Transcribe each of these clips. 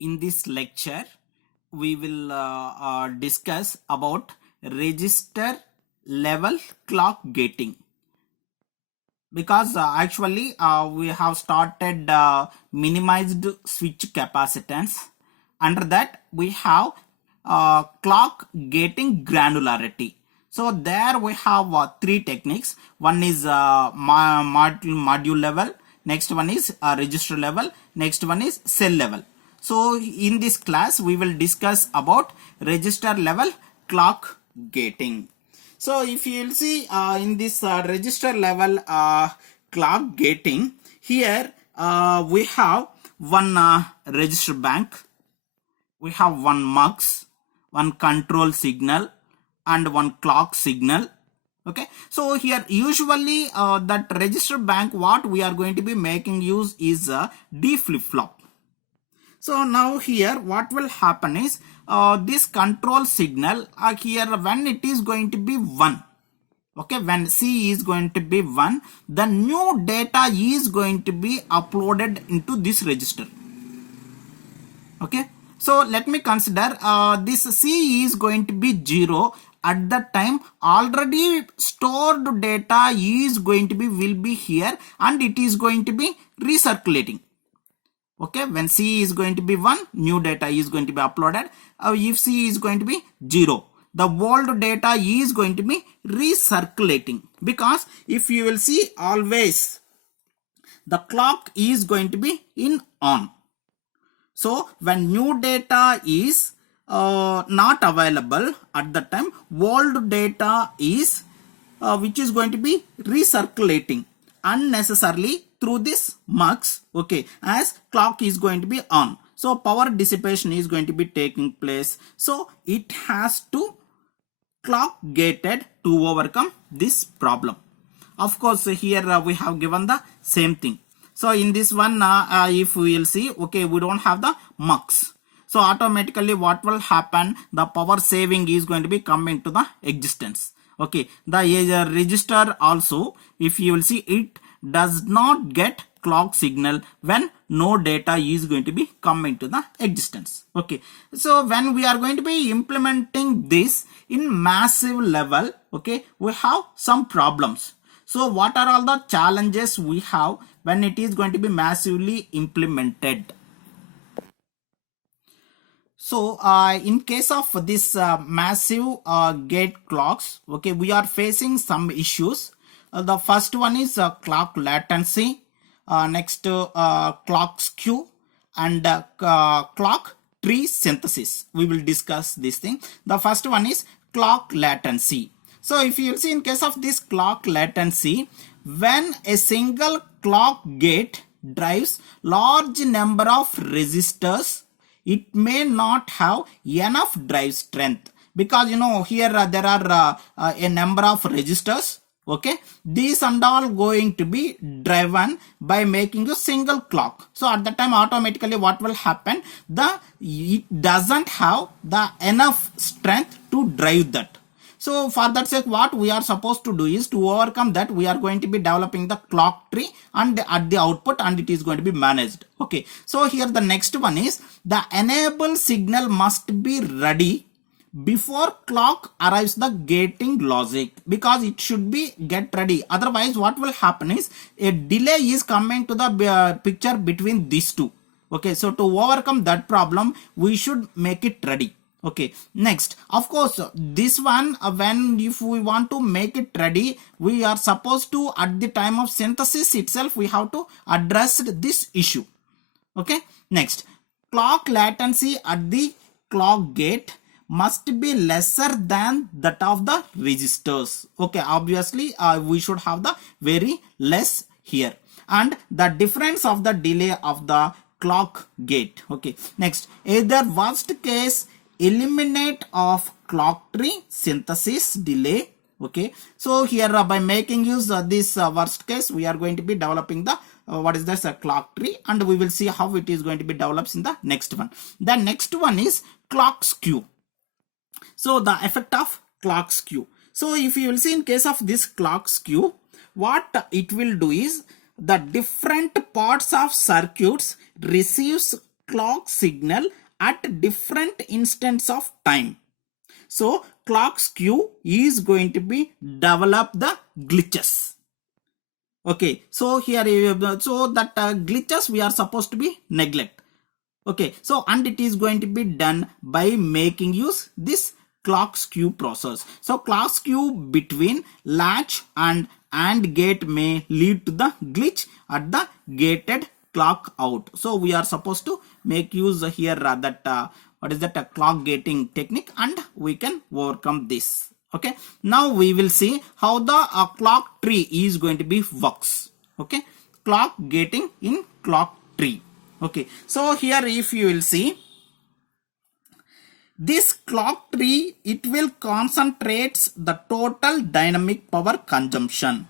In this lecture, we will discuss about register level clock gating, because actually we have started minimized switch capacitance. Under that we have clock gating granularity. So there we have three techniques. One is module level, next one is register level, next one is cell level. So in this class we will discuss about register level clock gating. So if you will see in this register level clock gating, here we have one register bank, we have one mux, one control signal and one clock signal. Okay, so here usually that register bank, what we are going to be making use is D flip-flop. So now here what will happen is this control signal here, when it is going to be 1, okay, when C is going to be 1, the new data is going to be uploaded into this register. Okay, so let me consider this C is going to be 0. At that time already stored data is going to be will be here and it is going to be recirculating. Okay, when C is going to be 1, new data is going to be uploaded. If C is going to be 0, the old data is going to be recirculating, because if you will see, always the clock is going to be in on. So when new data is not available, at the time old data is which is going to be recirculating unnecessarily through this mux, okay, as clock is going to be on. So power dissipation is going to be taking place. So it has to clock gated to overcome this problem. Of course here we have given the same thing. So in this one if we will see, okay, we don't have the mux. So automatically what will happen, the power saving is going to be coming to the existence. Okay, the register also, if you will see, it does not get clock signal when no data is going to be coming to the existence. Okay, so when we are going to be implementing this in massive level, okay, we have some problems. So what are all the challenges we have when it is going to be massively implemented? So in case of this massive gate clocks, okay, we are facing some issues. The first one is clock latency, next clock skew, and clock tree synthesis. We will discuss this thing. The first one is clock latency. So if you see, in case of this clock latency, when a single clock gate drives large number of resistors, it may not have enough drive strength, because you know here there are a number of resistors. Okay, these and all going to be driven by making a single clock. So at the time automatically what will happen, it doesn't have the enough strength to drive that. So for that sake, what we are supposed to do is, to overcome that, we are going to be developing the clock tree and at the output, and it is going to be managed. Okay, so here the next one is, the enable signal must be ready before clock arrives the gating logic, because it should be get ready. Otherwise what will happen is, a delay is coming to the picture between these two. Okay, so to overcome that problem, we should make it ready. Okay, next, of course, this one, when if we want to make it ready, we are supposed to, at the time of synthesis itself, we have to address this issue. Okay, next, clock latency at the clock gate must be lesser than that of the registers. Okay, obviously we should have the very less here, and the difference of the delay of the clock gate. Okay, next, either worst case eliminate of clock tree synthesis delay. Okay, so here by making use of this worst case, we are going to be developing the what is this, a clock tree, and we will see how it is going to be developed in the next one. The next one is clock skew. So the effect of clock skew. So if you will see, in case of this clock skew, what it will do is, the different parts of circuits receives clock signal at different instants of time. So clock skew is going to be develop the glitches. Okay, so here so that glitches we are supposed to be neglect. Okay, so and it is going to be done by making use this clock skew process. So clock skew between latch and AND gate may lead to the glitch at the gated clock out. So we are supposed to make use here that what is that clock gating technique, and we can overcome this. Okay, now we will see how the clock tree is going to be works. Okay, clock gating in clock tree. Okay, so here if you will see this clock tree, it will concentrates the total dynamic power consumption.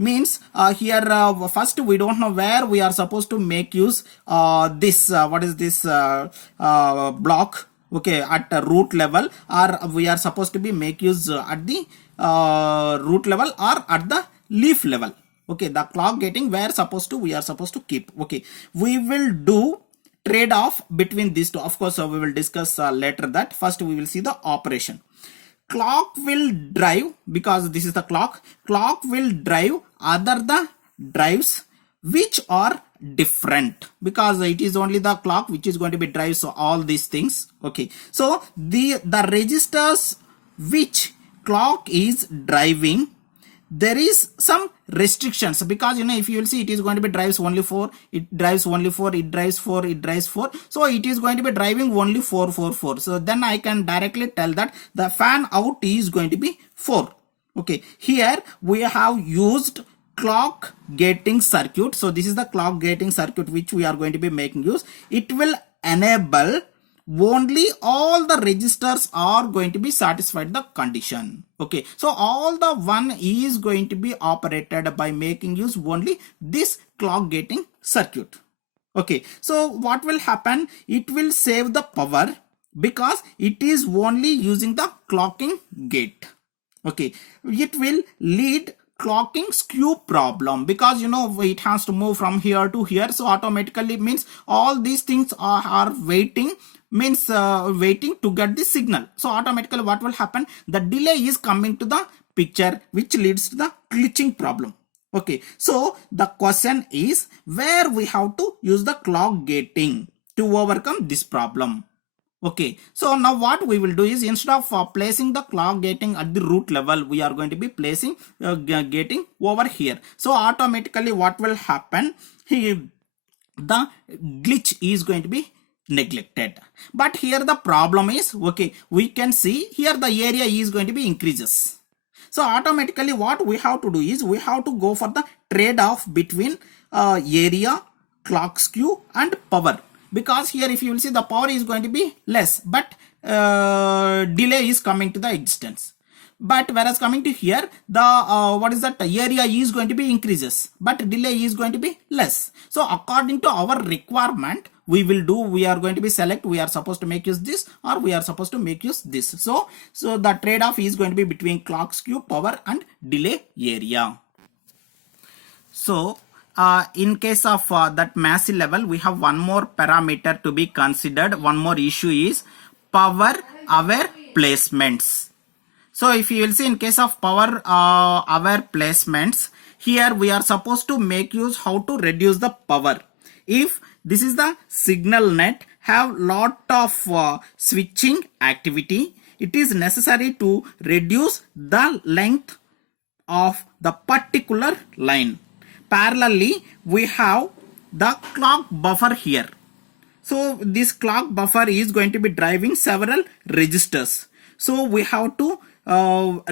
Means here first we don't know where we are supposed to make use this what is this block. Okay, at root level, or we are supposed to be make use at the root level or at the leaf level. Okay, the clock gating where we are supposed to keep. Okay, we will do trade off between these two. Of course, we will discuss later that. First we will see the operation. Clock will drive, because this is the clock will drive other the drives which are different, because it is only the clock which is going to be drive, so all these things. Okay, so the registers which clock is driving, there is some restrictions, because if you will see, it is going to be drives only 4, it drives only 4, it drives 4, it drives 4, so it is going to be driving only 4, 4, 4. So then I can directly tell that the fan out is going to be 4. Okay, here we have used clock gating circuit. So this is the clock gating circuit which we are going to be making use. It will enable only all the registers are going to be satisfied the condition. Okay, so all the one is going to be operated by making use only this clock gating circuit. Okay, so what will happen? It will save the power because it is only using the clocking gate. Okay, it will lead clocking skew problem, because it has to move from here to here, so automatically means all these things are waiting, means waiting to get the signal. So automatically what will happen? The delay is coming to the picture, which leads to the glitching problem. Okay, so the question is where we have to use the clock gating to overcome this problem. Okay, so now what we will do is, instead of placing the clock gating at the root level, we are going to be placing gating over here. So automatically what will happen? The glitch is going to be neglected. But here the problem is, okay, we can see here the area is going to be increases. So automatically what we have to do is, we have to go for the trade-off between area, clock skew and power. Because here if you will see, the power is going to be less, but delay is coming to the existence. But whereas coming to here, the what is that, area is going to be increases, but delay is going to be less. So according to our requirement, we are going to be select, we are supposed to make use this, or we are supposed to make use this. So the trade-off is going to be between clock skew, power and delay area. So in case of that massive level, we have one more parameter to be considered. One more issue is power aware placements. So if you will see, in case of power aware placements, here we are supposed to make use how to reduce the power. If this is the signal net have lot of switching activity, it is necessary to reduce the length of the particular line. Parallelly, we have the clock buffer here. So this clock buffer is going to be driving several registers. So we have to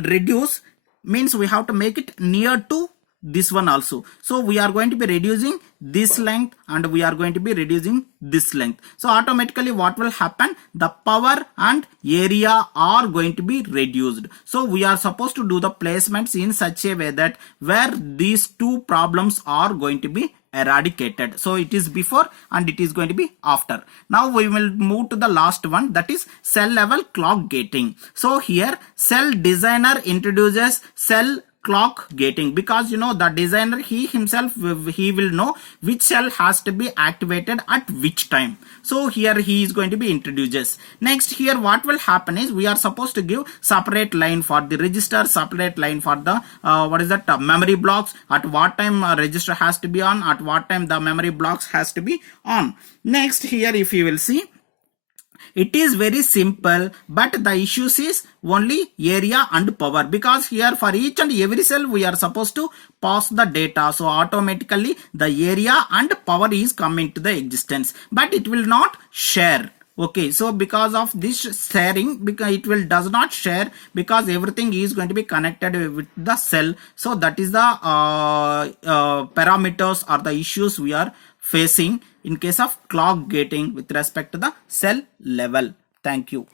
reduce, means we have to make it near to this one also. So we are going to be reducing this length and we are going to be reducing this length. So automatically what will happen? The power and area are going to be reduced. So we are supposed to do the placements in such a way that where these two problems are going to be eradicated. So it is before and it is going to be after. Now we will move to the last one, that is cell level clock gating. So here cell designer introduces cell clock gating, because the designer, he himself, he will know which cell has to be activated at which time. So here he is going to be introduces. Next here what will happen is we are supposed to give separate line for the register, separate line for the memory blocks, at what time register has to be on, at what time the memory blocks has to be on. Next here if you will see, it is very simple, but the issues is only area and power, because here for each and every cell we are supposed to pass the data, so automatically the area and power is coming to the existence, but it will not share. Okay, so because of this sharing, because it will does not share, because everything is going to be connected with the cell. So that is the parameters or the issues we are facing in case of clock gating with respect to the cell level. Thank you.